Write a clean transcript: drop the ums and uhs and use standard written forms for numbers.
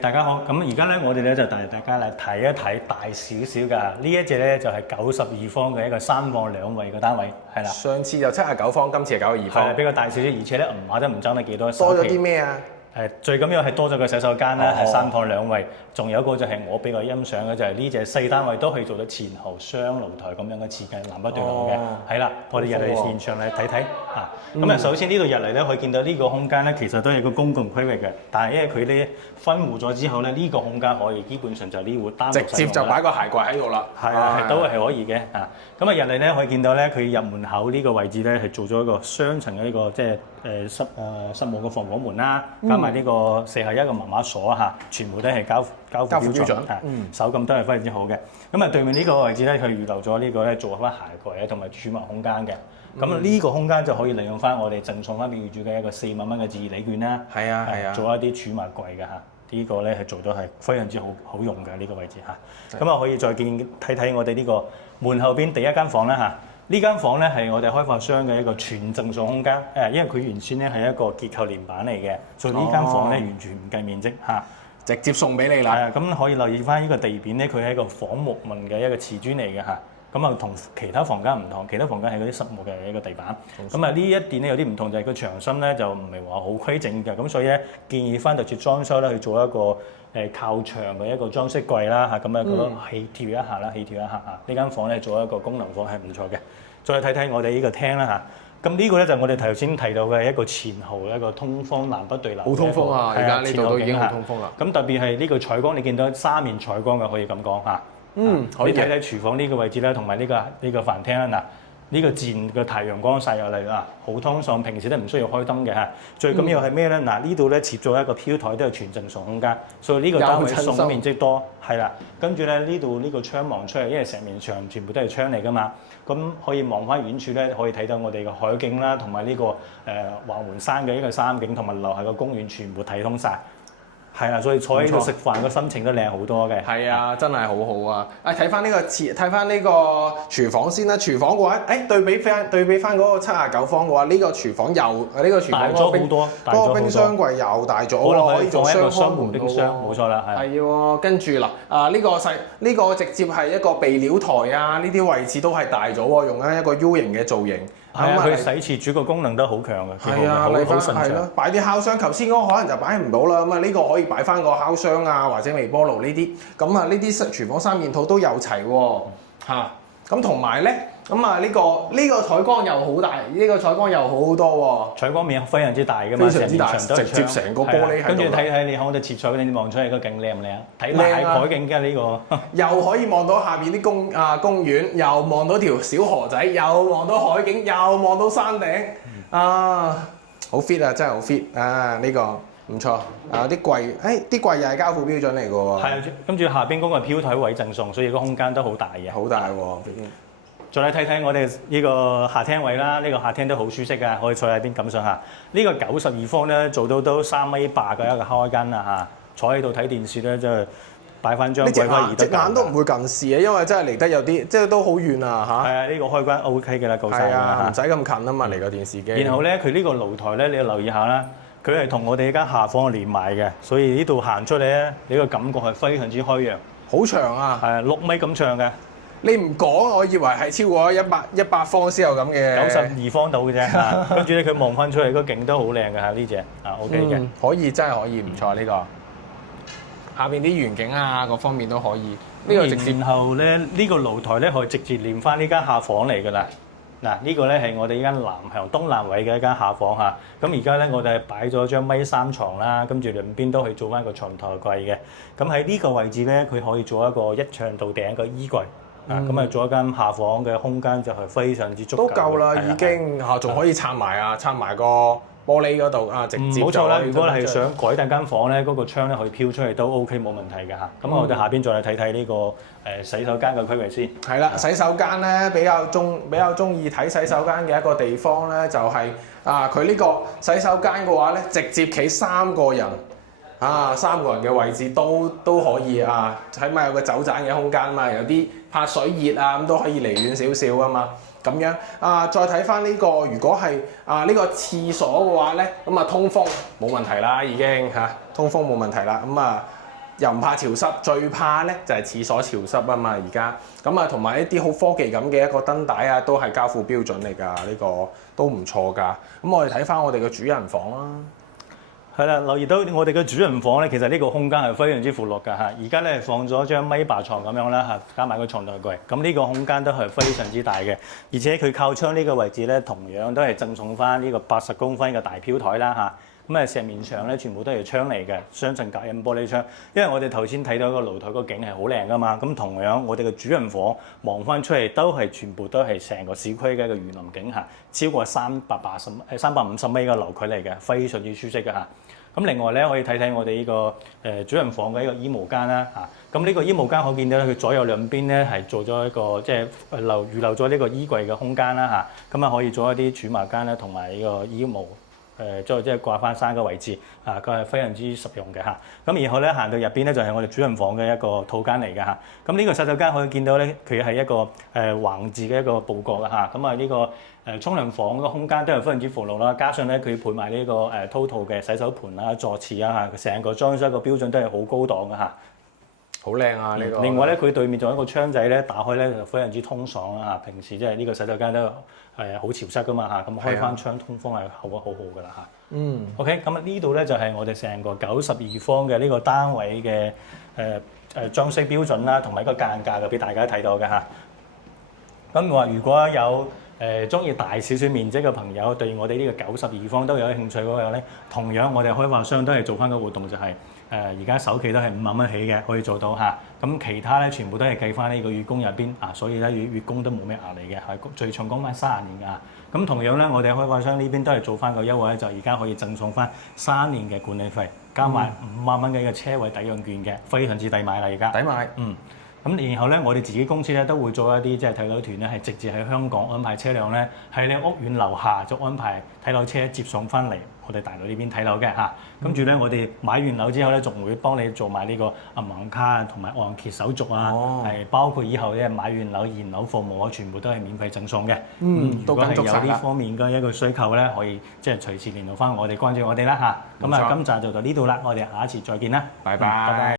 大家好，咁而家咧，我哋咧就帶大家嚟睇一睇大少少㗎。呢一隻咧就係92方嘅一個3房2衛嘅單位，係啦。上次就79方，今次係92方，係比較大少少，而且咧唔話得唔爭得幾多。多咗啲咩啊？最緊要係多咗個洗手間啦，係3房2衛，仲有一個就係我比較欣賞嘅就係呢隻細單位都可以做到前後雙露台咁樣嘅設計，南北對廊嘅。係啦，我哋入嚟現場嚟睇睇啊。咁啊，首先呢度入嚟咧，可以見到呢個空間咧，其實都係個公共區域嘅，但係因為佢咧分戶咗之後咧，呢個空間可以基本上就呢戶單獨直接就擺個鞋櫃喺度啦。係都係可以嘅啊。咁啊入嚟咧，可以見到咧，佢入門口呢個位置咧係做咗一個雙層嘅呢個即係實木嘅防火門啦，加埋呢個41嘅密碼鎖嚇，全部都係交付標準啊，手感都係非常之好嘅。咁啊對面呢個位置咧，佢預留咗呢個咧做翻鞋櫃啊同埋儲物空間嘅。咁呢個空間就可以利用翻我哋贈送翻俾業主嘅一個4萬蚊嘅自義禮券啦。係啊，做一啲儲物櫃嘅嚇，呢個咧係做到係非常之好用嘅呢個位置嚇。咁啊可以再睇睇我哋呢個門後邊第一間房啦嚇。呢間房咧係我哋開發商嘅一個全贈送空間，因為佢原先咧係一個結構連板嚟嘅，所以呢間房咧完全唔計面積嚇，直接送俾你啦。係啊，咁可以留意翻呢個地面咧，佢係一個仿木紋嘅一個瓷磚嚟嘅嚇。咁啊，同其他房間唔同，其他房間係嗰啲實木嘅一個地板。咁啊，呢一點咧有啲唔同，就係個牆身咧就唔係話好規整嘅，咁所以咧建議翻特設裝修咧去做一個靠牆嘅一個裝飾櫃啦嚇，咁啊覺得起跳一下啦，起跳一下啊！呢間房咧做一個功能房係唔錯嘅。再睇睇我哋呢個廳啦嚇，咁呢個咧就係我哋頭先提到嘅一個前後一個通風南北對流。好通風啊！而家呢度都已經好通風啦。咁特別係呢個採光，你見到3面採光嘅，可以咁講嚇。可以睇睇廚房呢個位置啦，同埋呢個飯廳啦。嗱，呢個自然嘅太陽光曬入嚟啊，好通爽。平時都唔需要開燈嘅嚇。最緊要係咩咧？嗱，呢度咧設咗一個飄台，都係全贈送空間，所以呢個單位送面積多，係啦。跟住咧呢度呢個窗望出嚟，因為成面牆全部都係窗嚟噶嘛，咁可以望翻遠處咧，可以睇到我哋嘅海景啦，同埋呢個華門山嘅一個山景，同埋樓下個公園全部睇通晒。係啦，所以坐喺度食飯個心情都靚好多嘅。係啊，真係好好啊！睇翻呢個廚房先啦。廚房嘅話，對比翻嗰個79方嘅話，呢個廚房大咗好多，嗰個冰箱櫃又大咗，可以做雙門冰箱，冇錯啦，係喎。跟住嗱，呢個直接係一個備料台啊，呢啲位置都係大咗喎，用緊一個 U 型嘅造型。佢洗廁主個功能都好強嘅，係啊，嚟翻係咯，擺啲烤箱，頭先嗰個可能就擺唔到啦。咁啊，呢個可以擺翻個烤箱啊，或者微波爐呢啲。咁啊，呢啲廚房3面套都有齊喎，咁同埋咧，咁啊呢個採光又好大，呢個採光又好多喎。採光面非常之大㗎嘛，非常之大，直接成個玻璃喺度。跟住睇睇你喺度切菜，你望出嚟個景靚唔靚？睇埋海景嘅呢個，又可以望到下邊啲公園，又望到條小河仔，又望到海景，又望到山頂，好 fit 啊！真係好 fit 啊！呢個唔錯啊！啲櫃，啲櫃又係交付標準嚟㗎喎。係，跟住下邊嗰個飄台位贈送，所以個空間都好大嘅。好大喎！再嚟睇睇我哋呢個客廳位啦，呢個客廳都好舒適㗎，可以坐喺邊感受下。呢個92方咧做到都3.8米嘅一個開間啦嚇，坐喺度睇電視咧即係擺翻張櫃翻隻眼都唔會近視啊，因為真係離得有啲，即係都好遠啊嚇。係啊，呢個開關 OK 嘅啦，夠晒啦，唔使咁近啊嘛，離個電視機。然後咧，佢呢個露台咧，你要留意下啦，佢係同我哋呢間下房連埋嘅，所以呢度行出嚟咧，你個感覺係非常之開揚。好長啊！係啊，6米咁長嘅。你唔講，我以為係超過100方先有咁嘅。92方到嘅啫，跟住咧佢望翻出嚟個景都好靚嘅嚇，呢隻OK 嘅。可以，真係可以，唔錯呢個。下邊啲園景啊，各方面都可以。呢個直接。然後咧，呢個露台咧可以直接連翻呢間下房嚟㗎啦。嗱，呢個咧係我哋呢間南向東南位嘅一間下房嚇。咁而家咧我哋係擺咗張1.3床啦，跟住兩邊都可以做翻個床頭櫃嘅。咁喺呢個位置咧，佢可以做一個一牆到頂嘅衣櫃。咁啊，做一間下房嘅空間就係非常之足夠。都夠啦，已經嚇，仲可以拆埋個玻璃嗰度啊，直接。冇錯啦，如果你係想改大間房咧，嗰個窗咧可以飄出嚟都 OK 冇問題嘅嚇。咁我哋下邊再嚟睇睇呢個洗手間嘅區域先。係啦，洗手間咧比較中意睇洗手間嘅一個地方咧，就係佢呢個洗手間嘅話咧，直接企3個人。3個人嘅位置都可以啊，起碼有個走盞嘅空間啊嘛，有啲怕水熱啊咁都可以離遠少少啊嘛，咁樣再睇翻呢個，如果係呢個廁所嘅話咧，咁通風冇問題啦，已經通風冇問題啦，咁又唔怕潮濕，最怕咧就係廁所潮濕啊嘛！而家咁啊，同埋一啲好科技感嘅一個燈帶啊，都係交付標準嚟㗎，呢個都唔錯㗎。咁我哋睇翻我哋嘅主人房啦。係啦，留意到我哋嘅主人房咧，其實呢個空間係非常之闊落㗎嚇。而家咧放咗張米八床咁樣啦嚇，加埋個床頭櫃，咁呢個空間都係非常之大嘅。而且佢靠窗呢個位置咧，同樣都係贈送翻呢個80公分嘅大飄台啦嚇。咁啊石面上咧全部都係窗嚟嘅，雙層隔音玻璃窗。因為我哋頭先睇到個露台個景係好靚㗎嘛，咁同樣我哋嘅主人房望翻出嚟都係全部都係成個市區嘅一個園林景嚇，超過350米嘅樓距離嘅，非常之舒適嘅嚇。咁另外咧，可以睇睇我哋呢個主人房嘅一個衣帽間啦嚇。咁呢個衣帽間可見到咧，佢左右兩邊咧係做咗一個即係預留咗呢個衣櫃嘅空間啦嚇。咁啊可以做一啲儲物間咧，同埋呢個衣帽即係掛翻衫嘅位置啊，佢係非常之實用嘅嚇。咁然後咧行到入邊咧就係我哋主人房嘅一個套間嚟嘅嚇。咁呢個洗手間可以見到咧，佢係一個橫置嘅一個佈局嘅嚇。咁啊呢個沖涼房個空間都係非常之闊落啦，加上咧佢配埋呢個TOTO 嘅洗手盆啦、座廁啊嚇，成個裝修個標準都係好高檔嘅嚇。好靚啊！呢個另外咧，佢對面仲有一個窗仔咧，打開咧就非常之通爽啦嚇。平時即係呢個洗手間都好潮濕噶嘛嚇，咁開翻窗通風係好噶啦嚇。嗯。OK，咁呢度咧就係我哋成個92方嘅呢個單位嘅裝飾標準啦，同埋一個間隔嘅俾大家睇到嘅嚇。咁話如果有中意大少少面積嘅朋友，對我哋呢個92方都有興趣嗰個咧，同樣我哋開發商都係做翻個活動，就係而家首期都係5萬蚊起嘅，可以做到嚇。咁其他咧全部都係計翻呢個月供入邊啊，所以咧月供都冇咩壓力嘅，係最長供翻30年㗎。咁同樣咧，我哋開發商呢邊都係做翻個優惠咧，就而家可以贈送翻3年嘅管理費，加埋5萬蚊嘅一個車位抵用券嘅，非常之抵買啦而家。抵買。咁然後咧，我哋自己公司咧都會做一啲即係睇樓團咧，係直接喺香港安排車輛咧，喺你屋苑樓下就安排睇樓車接送翻嚟我哋大陸呢邊睇樓嘅嚇。跟住咧，我哋買完樓之後咧，仲會幫你做埋呢個銀行卡啊，同埋按揭手續啊，係包括以後咧買完樓驗樓服務啊，全部都係免費贈送嘅。如果係有呢方面嘅一個需求咧，可以即係隨時聯絡翻我哋，關注我哋啦嚇。咁啊，今集就到呢度啦，我哋下一次再見啦，拜拜。